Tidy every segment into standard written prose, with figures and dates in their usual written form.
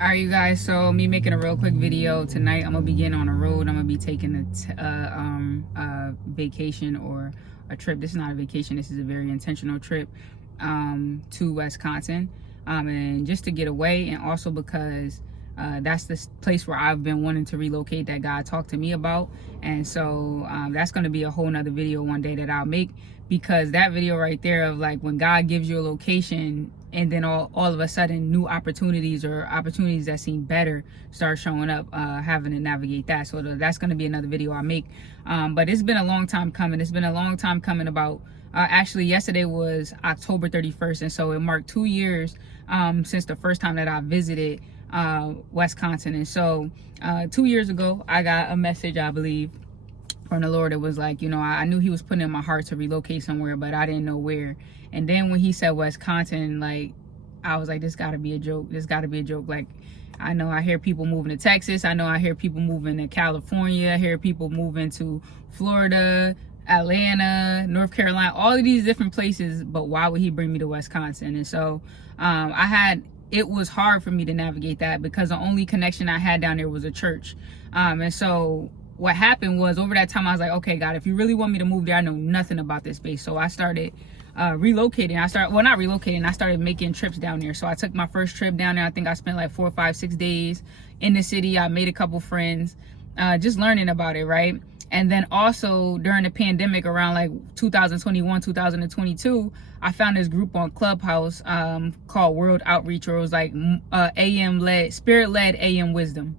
All right, you guys, so me making a real quick video tonight. I'm gonna begin on a road. I'm gonna be taking a vacation or a trip. This is not a vacation, this is a very intentional trip to Wisconsin, and just to get away, and also because that's the place where I've been wanting to relocate that God talked to me about. And so that's going to be a whole nother video one day that I'll make, because that video right there of like when God gives you a location and then all of a sudden new opportunities or opportunities that seem better start showing up, having to navigate that. So that's going to be another video I make. But it's been a long time coming. It's been a long time coming. About actually yesterday was October 31st, and so it marked 2 years since the first time that I visited Wisconsin. And so 2 years ago I got a message, I believe, from the Lord. It was like, you know, I knew he was putting in my heart to relocate somewhere, but I didn't know where. And then when he said Wisconsin, like, I was like, this gotta be a joke. This gotta be a joke. Like, I know I hear people moving to Texas. I know I hear people moving to California. I hear people moving to Florida, Atlanta, North Carolina, all of these different places. But why would he bring me to Wisconsin? And so it was hard for me to navigate that, because the only connection I had down there was a church. And so what happened was, over that time, I was like, okay, God, if you really want me to move there, I know nothing about this space. So I started relocating. I started making trips down there. So I took my first trip down there. I think I spent like 4, 5, 6 days in the city. I made a couple friends, just learning about it, right? And then also during the pandemic, around like 2021, 2022, I found this group on Clubhouse called World Outreach, or it was like spirit-led AM wisdom.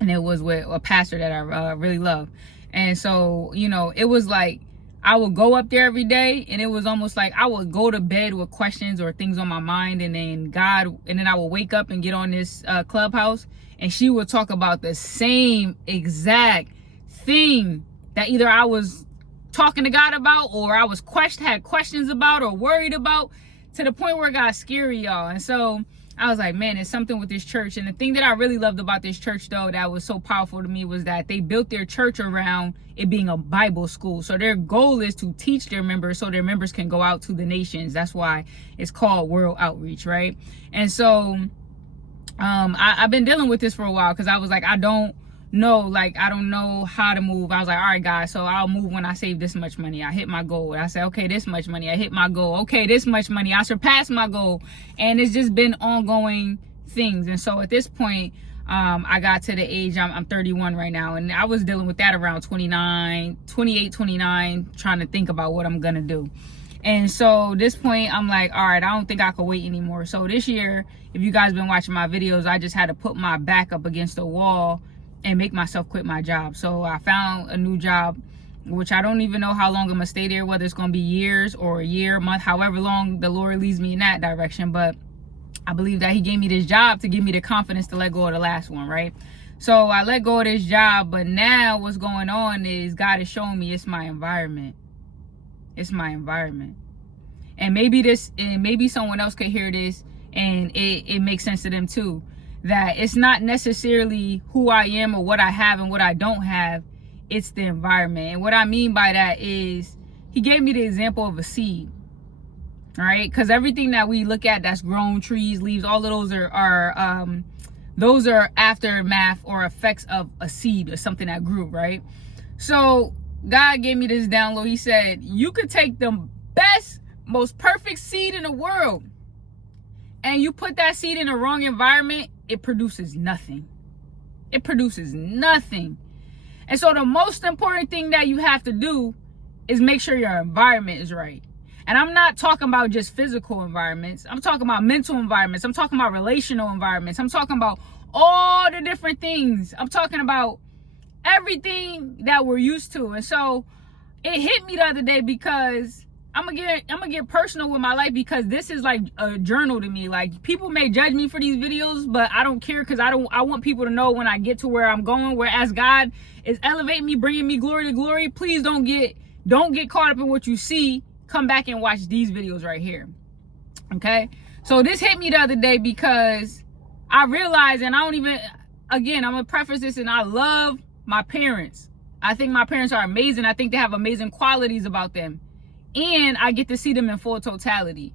And it was with a pastor that I really love. And so, you know, it was like I would go up there every day, and it was almost like I would go to bed with questions or things on my mind, and then I would wake up and get on this Clubhouse, and she would talk about the same exact thing that either I was talking to God about, or I was had questions about, or worried about, to the point where it got scary, y'all. And so I was like, man, it's something with this church. And the thing that I really loved about this church, though, that was so powerful to me, was that they built their church around it being a Bible school. So their goal is to teach their members so their members can go out to the nations. That's why it's called World Outreach, right? And so I've been dealing with this for a while, because I was like, I don't know how to move. I was like, all right, guys, so I'll move when I save this much money. I hit my goal. I said, okay, this much money. I hit my goal. Okay, this much money. I surpassed my goal. And it's just been ongoing things. And so at this point, I got to the age, I'm 31 right now, and I was dealing with that around 28, 29, trying to think about what I'm gonna do. And so this point, I'm like, all right, I don't think I can wait anymore. So this year, if you guys been watching my videos, I just had to put my back up against the wall and make myself quit my job. So I found a new job, which I don't even know how long I'm gonna stay there, whether it's gonna be years or a year, month, however long the Lord leads me in that direction. But I believe that he gave me this job to give me the confidence to let go of the last one, right? So I let go of this job, but now what's going on is God is showing me it's my environment. It's my environment. And maybe someone else could hear this and it makes sense to them too. That it's not necessarily who I am or what I have and what I don't have, it's the environment. And what I mean by that is, he gave me the example of a seed, right? Because everything that we look at that's grown, trees, leaves, all of those are aftermath or effects of a seed or something that grew, right? So God gave me this download. He said, you could take the best, most perfect seed in the world, and you put that seed in the wrong environment, it produces nothing. It produces nothing. And so the most important thing that you have to do is make sure your environment is right. And I'm not talking about just physical environments. I'm talking about mental environments. I'm talking about relational environments. I'm talking about all the different things. I'm talking about everything that we're used to. And so it hit me the other day, because I'm gonna get personal with my life, because this is like a journal to me. Like, people may judge me for these videos, but I don't care, because I want people to know when I get to where I'm going, whereas God is elevating me, bringing me glory to glory. Please don't get caught up in what you see. Come back and watch these videos right here. Okay? So this hit me the other day, because I realized, and I'm gonna preface this, and I love my parents. I think my parents are amazing. I think they have amazing qualities about them. And I get to see them in full totality.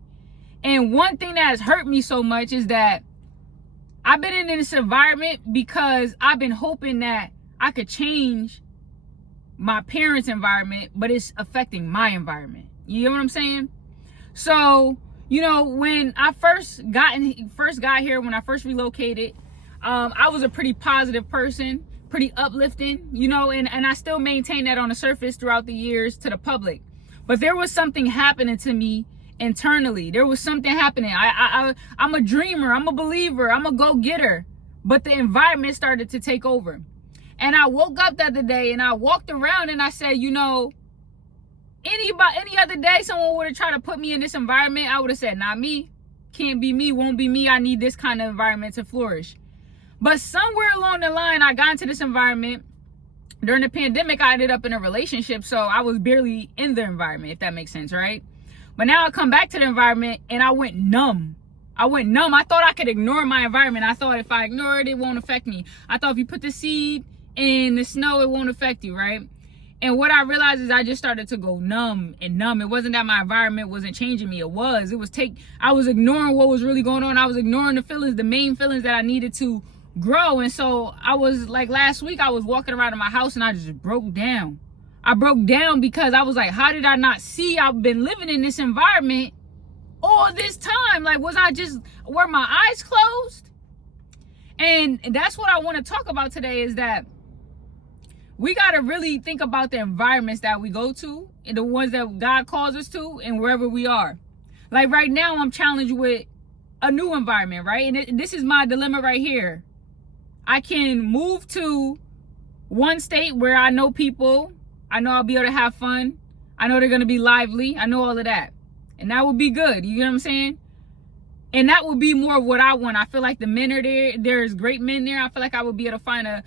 And one thing that has hurt me so much is that I've been in this environment because I've been hoping that I could change my parents' environment, but it's affecting my environment. You know what I'm saying? So, you know, when I first got here, when I first relocated, I was a pretty positive person, pretty uplifting, you know, and I still maintain that on the surface throughout the years to the public. But there was something happening to me internally. There was something happening. I'm a dreamer. I'm a believer. I'm a go-getter. But the environment started to take over. And I woke up the other day and I walked around and I said, you know, any other day someone would have tried to put me in this environment, I would have said, not me. Can't be me, won't be me. I need this kind of environment to flourish. But somewhere along the line, I got into this environment. During the pandemic, I ended up in a relationship, so I was barely in the environment, if that makes sense, right? But now I come back to the environment and I went numb. I thought I could ignore my environment. I thought if I ignore it, it won't affect me. I thought if you put the seed in the snow, it won't affect you, right? And what I realized is I just started to go numb. It wasn't that my environment wasn't changing me. I was ignoring what was really going on. I was ignoring the main feelings that I needed to grow. And so I was like, last week I was walking around in my house and I just broke down. I broke down because I was like, how did I not see I've been living in this environment all this time? Like, were my eyes closed? And that's what I want to talk about today, is that we got to really think about the environments that we go to and the ones that God calls us to and wherever we are. Like right now, I'm challenged with a new environment, right? And this is my dilemma right here. I can move to one state where I know people. I know I'll be able to have fun. I know they're going to be lively. I know all of that. And that would be good. You know what I'm saying? And that would be more of what I want. I feel like the men are there. There's great men there. I feel like I would be able to find a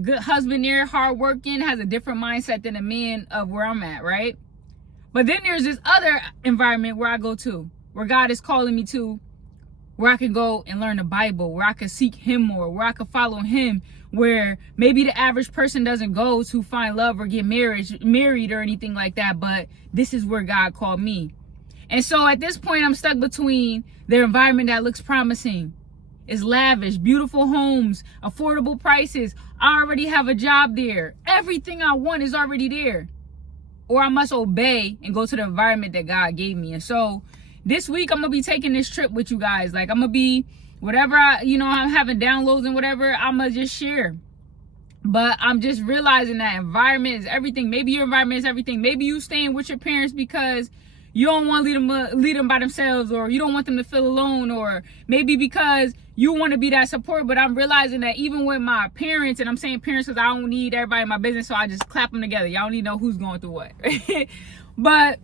good husband there, hardworking, has a different mindset than a man of where I'm at, right? But then there's this other environment where I go to, where God is calling me to, where I can go and learn the Bible, where I can seek him more, where I can follow him, where maybe the average person doesn't go to find love or get married or anything like that. But this is where God called me. And so at this point, I'm stuck between the environment that looks promising. It's lavish, beautiful homes, affordable prices. I already have a job there. Everything I want is already there. Or I must obey and go to the environment that God gave me. And so this week, I'm going to be taking this trip with you guys. Like, I'm going to be, whatever, I'm having downloads and whatever, I'm going to just share. But I'm just realizing that environment is everything. Maybe your environment is everything. Maybe you staying with your parents because you don't want to lead them by themselves, or you don't want them to feel alone, or maybe because you want to be that support. But I'm realizing that even with my parents, and I'm saying parents because I don't need everybody in my business, so I just clap them together. Y'all need to know who's going through what. But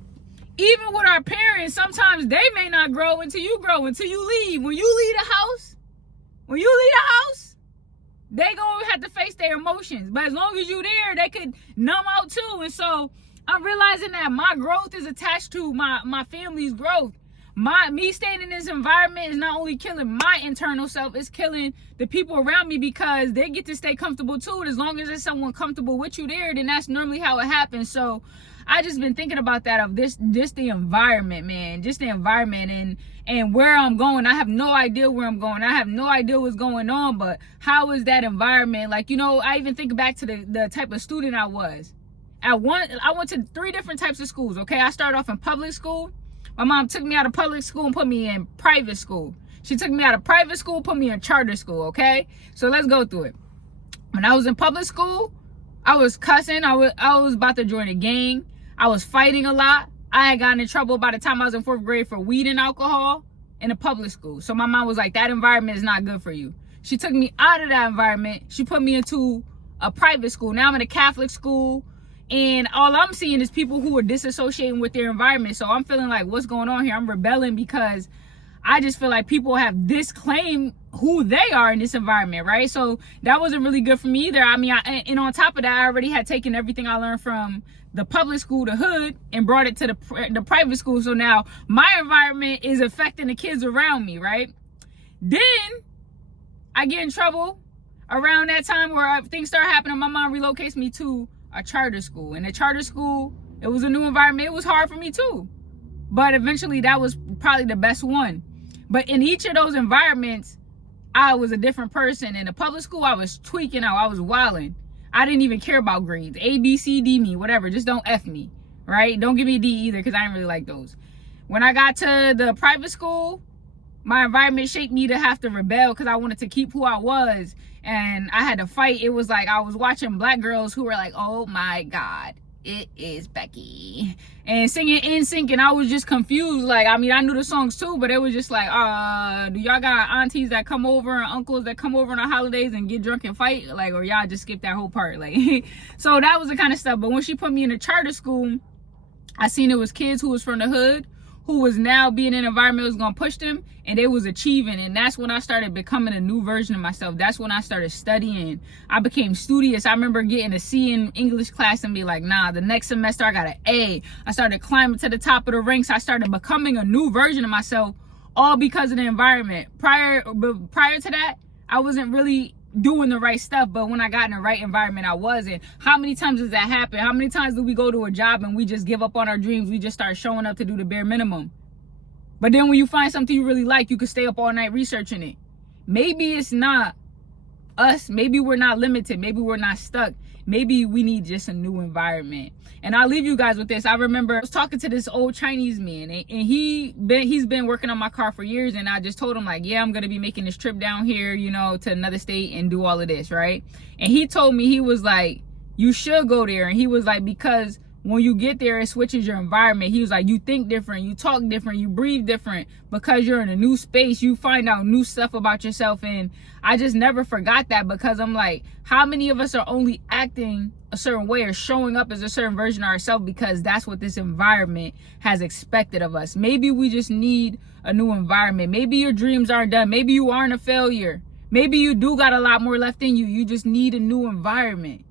even with our parents, sometimes they may not grow until you grow, until you leave. When you leave a house, they gonna have to face their emotions. But as long as you there, they could numb out too. And so I'm realizing that my growth is attached to my family's growth. Me staying in this environment is not only killing my internal self, it's killing the people around me, because they get to stay comfortable too. And as long as there's someone comfortable with you there, then that's normally how it happens. So I just been thinking about that, of the environment, man, just the environment and where I'm going. I have no idea where I'm going. I have no idea what's going on, but how is that environment? Like, I even think back to the type of student I was. I went to 3 different types of schools, okay? I started off in public school. My mom took me out of public school and put me in private school. She took me out of private school, put me in charter school, okay? So let's go through it. When I was in public school, I was cussing. I was about to join a gang. I was fighting a lot. I had gotten in trouble by the time I was in 4th grade for weed and alcohol in a public school. So my mom was like, that environment is not good for you. She took me out of that environment. She put me into a private school. Now I'm in a Catholic school. And all I'm seeing is people who are disassociating with their environment. So I'm feeling like, what's going on here? I'm rebelling because I just feel like people have disclaimed who they are in this environment, right? So that wasn't really good for me either. I mean, and on top of that, I already had taken everything I learned from the public school, the hood, and brought it to the private school. So now my environment is affecting the kids around me, right? Then I get in trouble around that time where things start happening. My mom relocates me to a charter school. And the charter school, it was a new environment. It was hard for me too. But eventually that was probably the best one. But in each of those environments, I was a different person. In the public school, I was tweaking out. I was wilding. I didn't even care about grades. A, B, C, D me, whatever. Just don't F me, right? Don't give me a D either, because I didn't really like those. When I got to the private school, my environment shaped me to have to rebel because I wanted to keep who I was. And I had to fight. It was like I was watching black girls who were like, oh my God, it is Becky. And singing NSYNC, and I was just confused. Like, I mean, I knew the songs too, but it was just like, do y'all got aunties that come over and uncles that come over on the holidays and get drunk and fight? Like, or y'all just skip that whole part? Like, so that was the kind of stuff. But when she put me in a charter school, I seen it was kids who was from the hood, who was now being in an environment that was going to push them, and they was achieving. And that's when I started becoming a new version of myself. That's when I started studying. I became studious. I remember getting a C in English class and be like, nah, the next semester I got an A. I started climbing to the top of the ranks. I started becoming a new version of myself, all because of the environment. Prior to that, I wasn't really doing the right stuff, but when I got in the right environment, I wasn't. How many times does that happen? How many times do we go to a job and we just give up on our dreams? We just start showing up to do the bare minimum. But then when you find something you really like, you can stay up all night researching it. Maybe it's not us. Maybe we're not limited. Maybe we're not stuck. Maybe we need just a new environment. And I'll leave you guys with this. I remember I was talking to this old Chinese man, and he's been working on my car for years. And I just told him, like, yeah, I'm going to be making this trip down here, you know, to another state and do all of this, right? And he told me, he was like, you should go there. And he was like, because when you get there, it switches your environment. He was like, you think different, you talk different, you breathe different, because you're in a new space. You find out new stuff about yourself. And I just never forgot that, because I'm like, how many of us are only acting a certain way or showing up as a certain version of ourselves because that's what this environment has expected of us? Maybe we just need a new environment. Maybe your dreams aren't done. Maybe you aren't a failure. Maybe you do got a lot more left in you. You just need a new environment.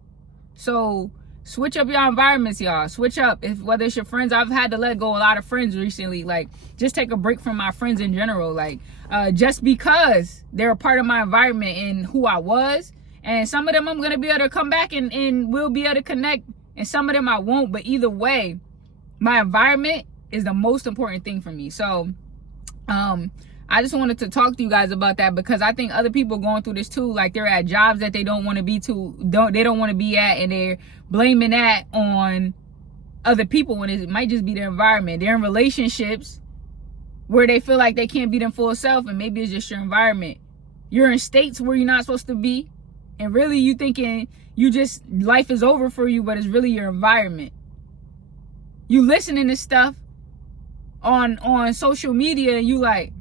So switch up your environments, y'all. Switch up. Whether it's your friends, I've had to let go a lot of friends recently. Like, just take a break from my friends in general. Like, just because they're a part of my environment and who I was. And some of them I'm gonna be able to come back and we'll be able to connect. And some of them I won't. But either way, my environment is the most important thing for me. So, I just wanted to talk to you guys about that, because I think other people going through this too. Like, they're at jobs that they don't want to be at, and they're blaming that on other people when it might just be their environment. They're in relationships where they feel like they can't be their full self, and maybe it's just your environment. You're in states where you're not supposed to be, and really you thinking life is over for you, but it's really your environment. You listening to stuff on social media, and you like,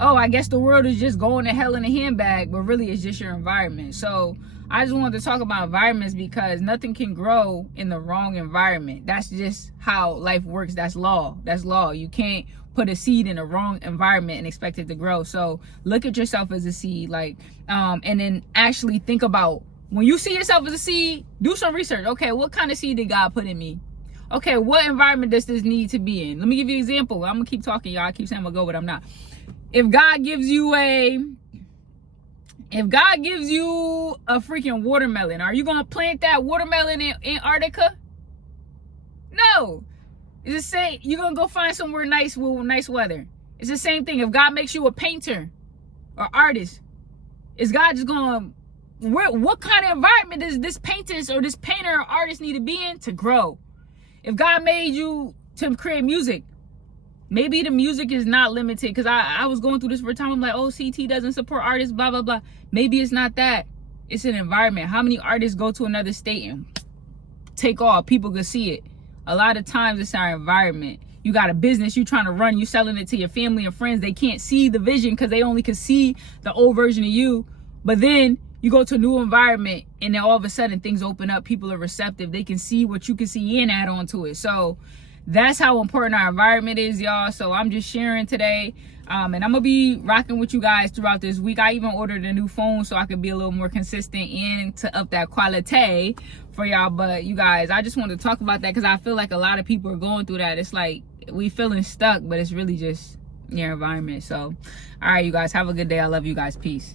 oh, I guess the world is just going to hell in a handbag, but really it's just your environment. So I just wanted to talk about environments, because nothing can grow in the wrong environment. That's just how life works. That's law. That's law. You can't put a seed in the wrong environment and expect it to grow. So look at yourself as a seed, like, and then actually think about, when you see yourself as a seed, do some research. Okay, what kind of seed did God put in me? Okay, what environment does this need to be in? Let me give you an example. I'm gonna keep talking, y'all. I keep saying I'm gonna go, but I'm not. If God gives you a freaking watermelon, are you gonna plant that watermelon in Antarctica? No. It's the same. You're gonna go find somewhere nice with nice weather. It's the same thing. If God makes you a painter or artist, is God just gonna, what kind of environment does this painter or artist need to be in to grow? If God made you to create music, maybe the music is not limited, because I was going through this for a time. I'm like, oh, CT doesn't support artists, blah, blah, blah. Maybe it's not that. It's an environment. How many artists go to another state and take off? People can see it. A lot of times it's our environment. You got a business you trying to run. You selling it to your family and friends. They can't see the vision because they only can see the old version of you. But then you go to a new environment, and then all of a sudden things open up. People are receptive. They can see what you can see and add on to it. So that's how important our environment is, y'all. So I'm just sharing today, and I'm gonna be rocking with you guys throughout this week. I even ordered a new phone so I could be a little more consistent and to up that quality for y'all. But you guys, I just wanted to talk about that, because I feel like a lot of people are going through that. It's like we feeling stuck, but it's really just your environment. So all right, you guys, have a good day. I love you guys. Peace.